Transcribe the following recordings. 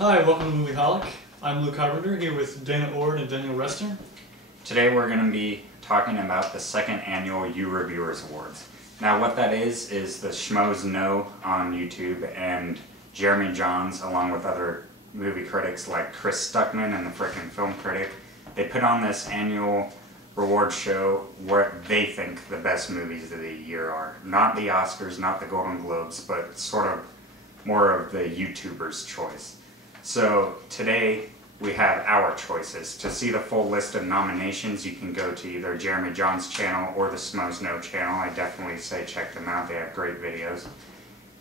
Hi, welcome to Movieholic. I'm Luke Carpenter here with Dana Ord and Daniel Rester. Today we're going to be talking about the second annual Youreviewers Awards. Now what that is the Schmoes Know on YouTube and Jeremy Johns, along with other movie critics like Chris Stuckman and the Frickin' Film Critic. They put on this annual reward show where they think the best movies of the year are. Not the Oscars, not the Golden Globes, but sort of more of the YouTubers' choice. So today we have our choices. To see the full list of nominations, you can go to either Jeremy John's channel or the Schmoes Know channel. I definitely say check them out. They have great videos.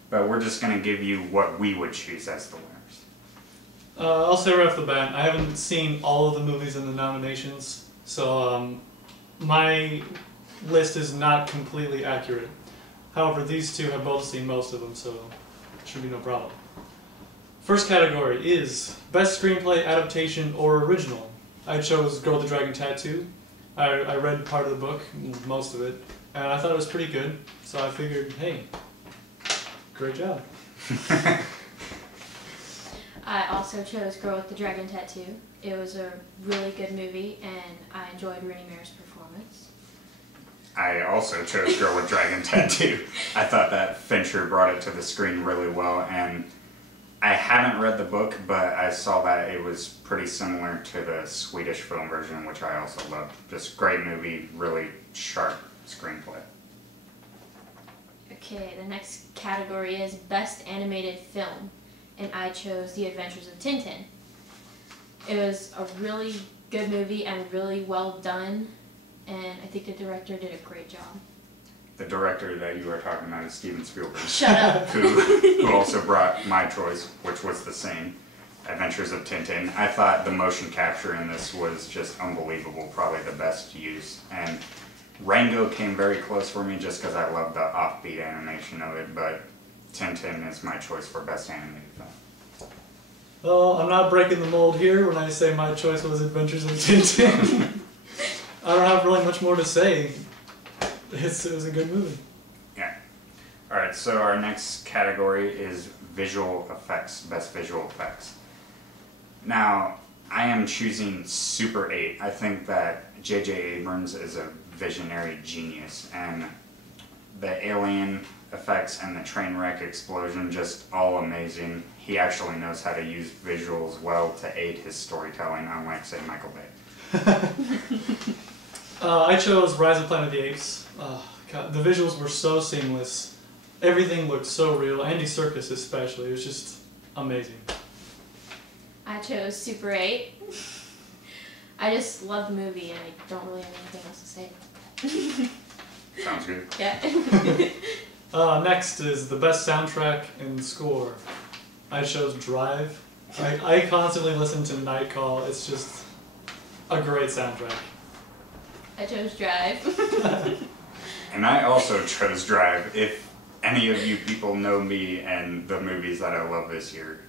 But we're just going to give you what we would choose as the winners. I'll say right off the bat, I haven't seen all of the movies in the nominations, so my list is not completely accurate. However, these two have both seen most of them, so it should be no problem. First category is Best Screenplay, Adaptation, or Original. I chose Girl with the Dragon Tattoo. I read part of the book, most of it, and I thought it was pretty good, so I figured, hey, great job. I also chose Girl with the Dragon Tattoo. It was a really good movie, and I enjoyed Rooney Mara's performance. I also chose Girl with Dragon Tattoo. I thought that Fincher brought it to the screen really well, and I haven't read the book, but I saw that it was pretty similar to the Swedish film version, which I also loved. Just great movie, really sharp screenplay. Okay, the next category is Best Animated Film, and I chose The Adventures of Tintin. It was a really good movie and really well done, and I think the director did a great job. The director that you are talking about is Steven Spielberg. Shut up. who also brought my choice, which was the same, Adventures of Tintin. I thought the motion capture in this was just unbelievable, probably the best use. And Rango came very close for me just because I love the offbeat animation of it, but Tintin is my choice for Best Animated Film. Well, I'm not breaking the mold here when I say my choice was Adventures of Tintin. I don't have really much more to say. It was a good movie. Yeah. Alright, so our next category is Visual Effects, Best Visual Effects. Now, I am choosing Super 8. I think that J.J. Abrams is a visionary genius, and the alien effects and the train wreck explosion, just all amazing. He actually knows how to use visuals well to aid his storytelling, unlike, say, Michael Bay. I chose Rise of the Planet of the Apes. God, the visuals were so seamless. Everything looked so real. Andy Serkis especially. It was just amazing. I chose Super 8. I just love the movie, and I don't really have anything else to say. Sounds good. Yeah. Next is the best soundtrack and score. I chose Drive. I constantly listen to Night Call. It's just a great soundtrack. I chose Drive. And I also chose Drive. If any of you people know me and the movies that I love this year,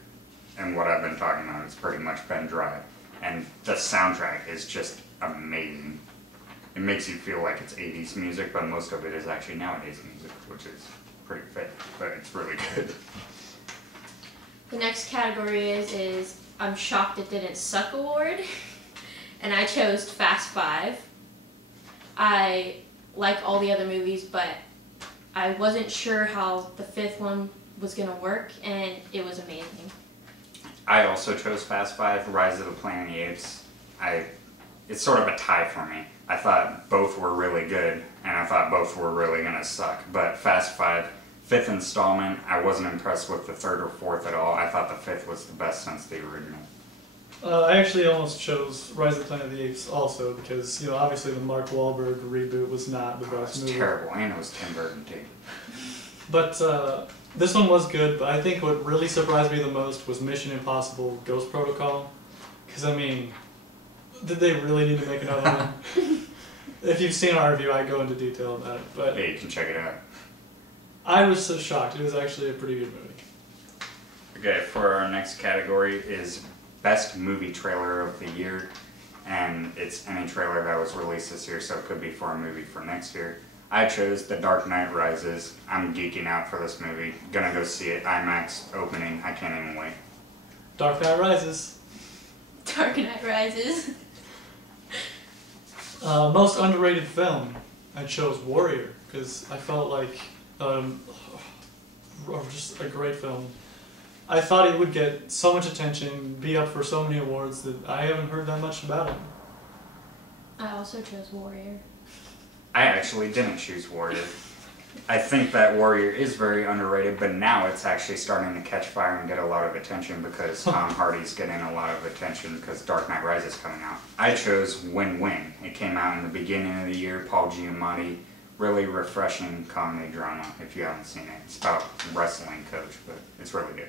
and what I've been talking about, it's pretty much been Drive. And the soundtrack is just amazing. It makes you feel like it's 80s music, but most of it is actually nowadays music, which is pretty fake, but it's really good. The next category is I'm Shocked It Didn't Suck Award, and I chose Fast 5. I like all the other movies, but I wasn't sure how the fifth one was going to work, and it was amazing. I also chose Fast 5, Rise of the Planet of the Apes. It's sort of a tie for me. I thought both were really good, and I thought both were really going to suck. But Fast 5, fifth installment, I wasn't impressed with the third or fourth at all. I thought the fifth was the best since the original. I actually almost chose Rise of the Planet of the Apes also because, you know, obviously the Mark Wahlberg reboot was not the best movie. It was terrible, and it was Tim Burton too. But this one was good, but I think what really surprised me the most was Mission Impossible Ghost Protocol. Because, I mean, did they really need to make another one? If you've seen our review, I go into detail about it. But yeah, you can check it out. I was so shocked. It was actually a pretty good movie. Okay, for our next category is Best Movie Trailer of the Year, and it's any trailer that was released this year, so it could be for a movie for next year. I chose The Dark Knight Rises. I'm geeking out for this movie. Gonna go see it. IMAX opening. I can't even wait. Dark Knight Rises. Dark Knight Rises. Most underrated film. I chose Warrior because I felt like just a great film. I thought it would get so much attention, be up for so many awards that I haven't heard that much about it. I also chose Warrior. I actually didn't choose Warrior. I think that Warrior is very underrated, but now it's actually starting to catch fire and get a lot of attention because Tom Hardy's getting a lot of attention because Dark Knight Rises is coming out. I chose Win-Win. It came out in the beginning of the year. Paul Giamatti, really refreshing comedy drama if you haven't seen it. It's about a wrestling coach, but it's really good.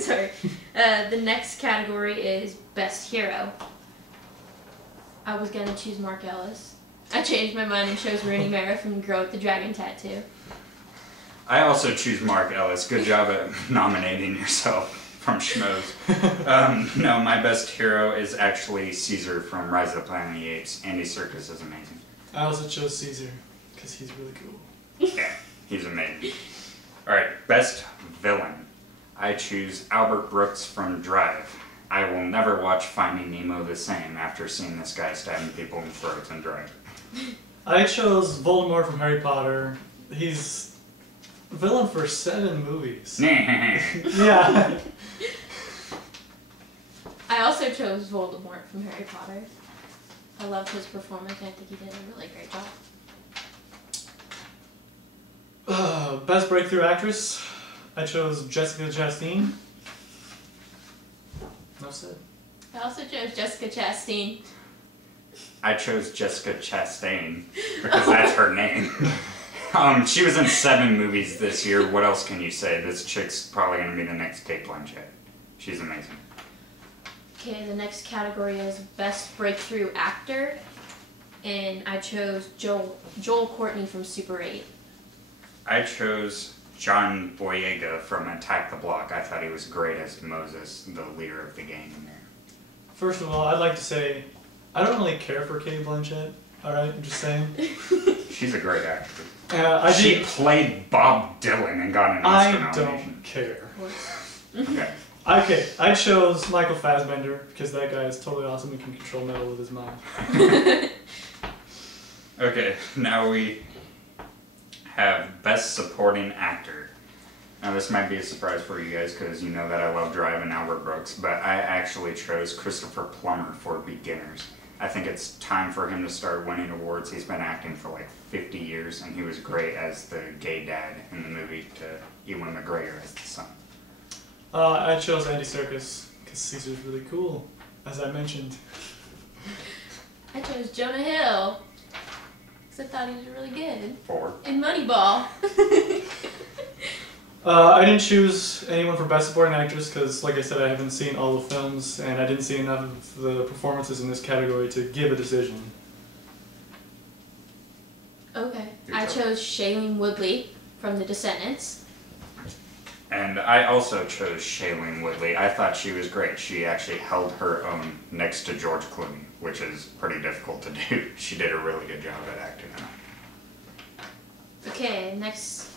Sorry. The next category is Best Hero. I was gonna choose Mark Ellis. I changed my mind and chose Rooney Mara from Girl with the Dragon Tattoo. I also choose Mark Ellis. Good job at nominating yourself from Schmoes. No, my best hero is actually Caesar from Rise of the Planet of the Apes. Andy Serkis is amazing. I also chose Caesar because he's really cool. Yeah, he's amazing. Alright, best villain. I choose Albert Brooks from Drive. I will never watch Finding Nemo the same after seeing this guy stabbing people in throats in Drive. I chose Voldemort from Harry Potter. He's a villain for 7 movies. Yeah. I also chose Voldemort from Harry Potter. I loved his performance and I think he did a really great job. Best breakthrough actress. I chose Jessica Chastain. No said. I also chose Jessica Chastain. I chose Jessica Chastain because that's her name. She was in 7 movies this year. What else can you say? This chick's probably going to be the next Kate Blanchett. She's amazing. Okay, the next category is Best Breakthrough Actor. And I chose Joel Courtney from Super 8. I chose John Boyega from Attack the Block. I thought he was great as Moses, the leader of the gang in there. First of all, I'd like to say I don't really care for Kate Blanchett. Alright, I'm just saying. She's a great actress. She played Bob Dylan and got an Oscar nomination. I don't care. Okay. Okay, I chose Michael Fassbender because that guy is totally awesome and can control metal with his mind. Okay, now we have Best Supporting Actor. Now this might be a surprise for you guys because you know that I love Drive and Albert Brooks, but I actually chose Christopher Plummer for Beginners. I think it's time for him to start winning awards. He's been acting for like 50 years and he was great as the gay dad in the movie to Ewan McGregor as the son. I chose Andy Serkis because Caesar's really cool, as I mentioned. I chose Jonah Hill because I thought he was really good. 4. And Moneyball. I didn't choose anyone for Best Supporting Actress because, like I said, I haven't seen all the films and I didn't see enough of the performances in this category to give a decision. Okay. I chose Shailene Woodley from The Descendants. And I also chose Shailene Woodley. I thought she was great. She actually held her own next to George Clooney, which is pretty difficult to do. She did a really good job at acting in it. Okay, next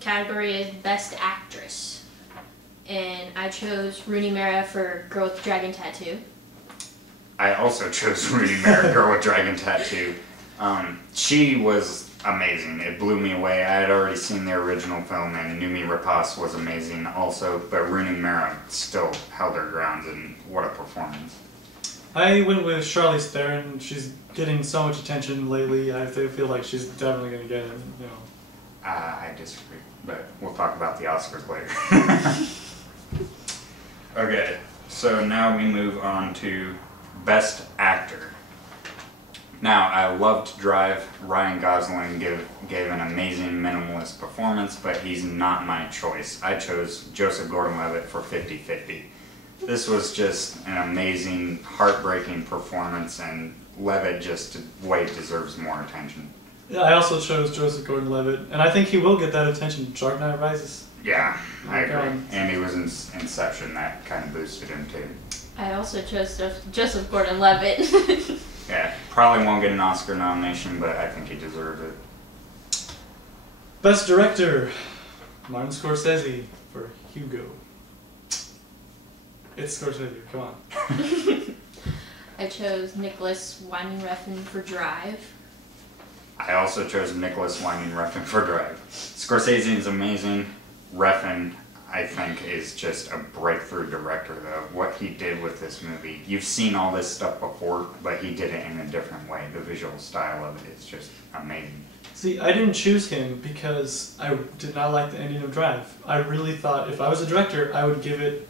category is Best Actress. And I chose Rooney Mara for Girl with the Dragon Tattoo. I also chose Rooney Mara, Girl with Dragon Tattoo. She was amazing. It blew me away. I had already seen the original film and Noomi Rapace was amazing also, but Rooney Mara still held her ground and what a performance. I went with Charlize Theron. She's getting so much attention lately. I feel like she's definitely going to get it, you know. I disagree, but we'll talk about the Oscars later. Okay, so now we move on to Best Actor. Now, I loved Drive. Ryan Gosling gave an amazing minimalist performance, but he's not my choice. I chose Joseph Gordon-Levitt for 50-50. This was just an amazing, heartbreaking performance, and Levitt just way deserves more attention. Yeah, I also chose Joseph Gordon-Levitt, and I think he will get that attention. Dark Knight Rises. Yeah, I agree. And he was in Inception, that kind of boosted him too. I also chose Joseph Gordon-Levitt. Yeah, probably won't get an Oscar nomination, but I think he deserves it. Best Director, Martin Scorsese for Hugo. It's Scorsese, come on. I chose Nicholas Winding Refn for Drive. I also chose Nicholas Winding Refn for Drive. Scorsese is amazing. Refn, I think, is just a breakthrough director, though. What he did with this movie, you've seen all this stuff before, but he did it in a different way. The visual style of it is just amazing. See, I didn't choose him because I did not like the ending of Drive. I really thought if I was a director, I would give it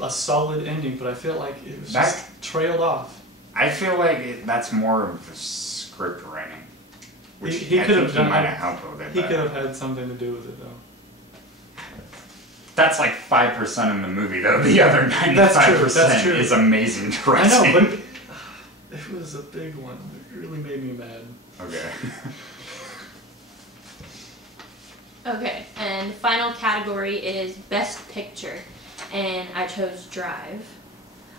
a solid ending, but I feel like it was just trailed off. I feel like that's more of the script writing. Which He I could think have done. he might have helped with it. He but could have had something to do with it, though. That's like 5% of the movie, though. The other 95% That's true. is amazing directing. I know, but it was a big one. It really made me mad. Okay. Okay, and final category is Best Picture, and I chose Drive.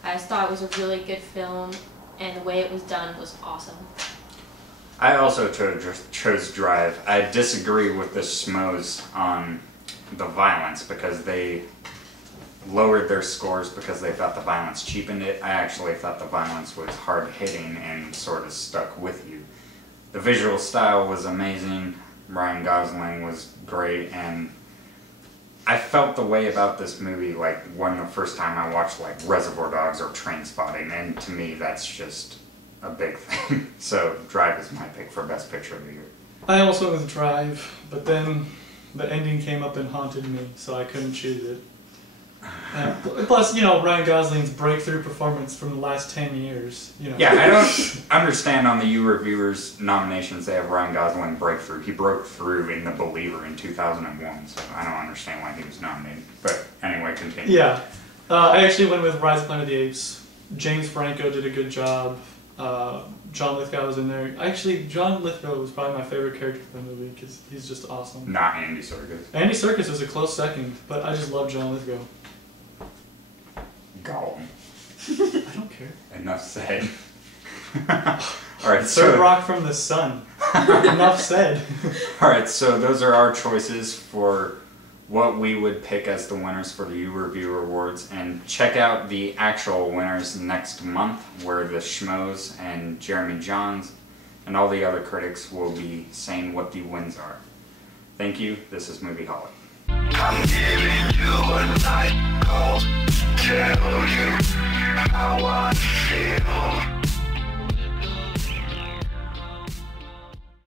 I just thought it was a really good film, and the way it was done was awesome. I also chose Drive. I disagree with the schmoes on the violence because they lowered their scores because they thought the violence cheapened it. I actually thought the violence was hard-hitting and sort of stuck with you. The visual style was amazing. Ryan Gosling was great, and I felt the way about this movie like when the first time I watched like Reservoir Dogs or Trainspotting, and to me that's just a big thing. So Drive is my pick for Best Picture of the Year. I also went with Drive, but then the ending came up and haunted me, so I couldn't choose it. Plus, you know, Ryan Gosling's breakthrough performance from the last 10 years. You know. Yeah, I don't understand on the You Reviewers nominations they have Ryan Gosling breakthrough. He broke through in The Believer in 2001, so I don't understand why he was nominated. But anyway, continue. Yeah. I actually went with Rise of Planet of the Apes. James Franco did a good job. John Lithgow was in there. Actually, John Lithgow was probably my favorite character in the movie because he's just awesome. Not Andy Serkis. Andy Serkis was a close second, but I just love John Lithgow. Gollum. I don't care. Enough said. Alright, Third so rock from the sun. Enough said. alright, so those are our choices for what we would pick as the winners for the You Reviewer Awards, and check out the actual winners next month where the schmoes and Jeremy Johns and all the other critics will be saying what the wins are. Thank you, this is Movieholic. I'm giving you a night call, tell you how I feel.